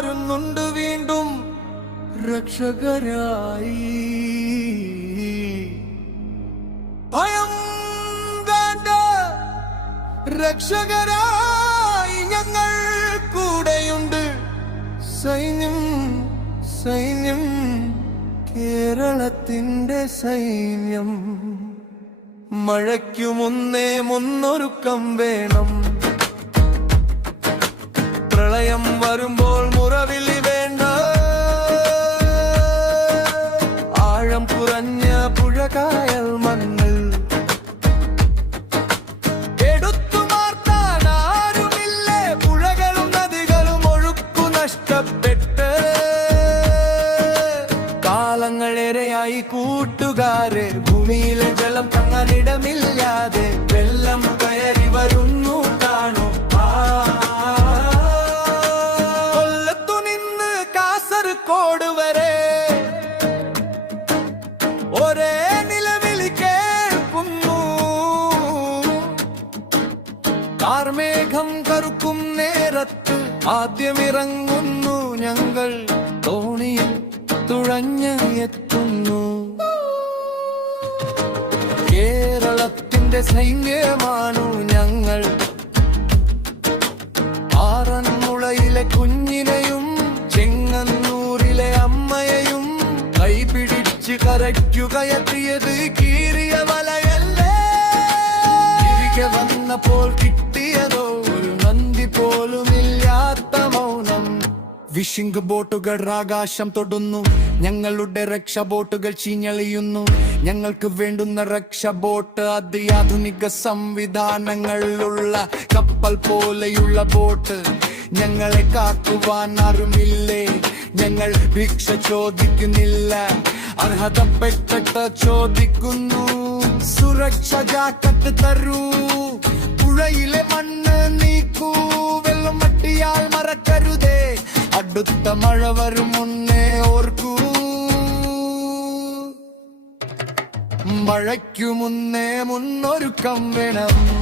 വരുന്നുണ്ട് വീണ്ടും രക്ഷകരായി. ഭയം വേണ്ട, രക്ഷകരായി ഞങ്ങൾ കൂടെയുണ്ട്. സൈന്യം സൈന്യം കേരളത്തിന്റെ സൈന്യം. മഴയ്ക്കു മുന്നേ മുന്നൊരുക്കം വേണം. പ്രളയം വരുമ്പോൾ മുറവിളി വേണ്ട. ആഴം കുറഞ്ഞ പുഴകായൽ മണ്ണിൽ എടുത്തുമാർത്താൻ ആരുമില്ലേ. പുഴകളും നദികളും ഒഴുക്കു നഷ്ടപ്പെട്ട് കാലങ്ങളേറെയായി കൂട്ടുകാരെ. ഭൂമിയിലെ ജലം തങ്ങാനിടമില്ലാതെ വെള്ളം കയറി വരുന്നു കാണും. കൊല്ലത്തുനിന്ന് കാസർഗോഡ് വരെ ഒരേ നിലവിളി കേൾക്കുന്നു. കാർമേഘം കറുക്കും നേരത്ത് ആദ്യമിറങ്ങുന്നു ഞങ്ങൾ. തോണിയിൽ തുഴഞ്ഞെത്തുന്നു. കേരളത്തിന്റെ സൈന്യമാണു ഞങ്ങൾ. ആറന്മുളയിലെ കുഞ്ഞിനെയും ചെങ്ങന്നൂരിലെ അമ്മയെയും കൈപിടിച്ച് കരയ്ക്കുകയെത്തിയത് കീറിയ വലയല്ലേ. തിരികെ വന്നപ്പോൾ കിട്ടിയതോ ഒരു നന്ദി പോലുമില്ലാത്ത മൗനം. ഫിഷിംഗ് ബോട്ടുകൾ ആകാശം തൊടുന്നു. ഞങ്ങളുടെ രക്ഷാ ബോട്ടുകൾ ചീഞ്ഞളിയുന്നു. ഞങ്ങൾക്ക് വേണ്ടുന്ന രക്ഷാ ബോട്ട് അത്യാധുനിക സംവിധാനങ്ങളുള്ള കപ്പൽ പോലെയുള്ള ബോട്ട്. ഞങ്ങളെ കാക്കുവാൻ ആരുമില്ലേ. ഞങ്ങൾ ഭിക്ഷ ചോദിക്കുന്നില്ല, അർഹതപ്പെട്ട ചോദിക്കുന്നു. സുരക്ഷ ജാക്കറ്റ് തരൂ, പുഴയിലെ മണ്ണ് നീക്കൂ. വെള്ളം മട്ടിയാൽ മറക്കരുതേ, അടുത്ത മഴ വരും മുന്നേ ഓർക്കൂ. മഴയ്ക്കു മുന്നേ മുന്നൊരുക്കം വേണം.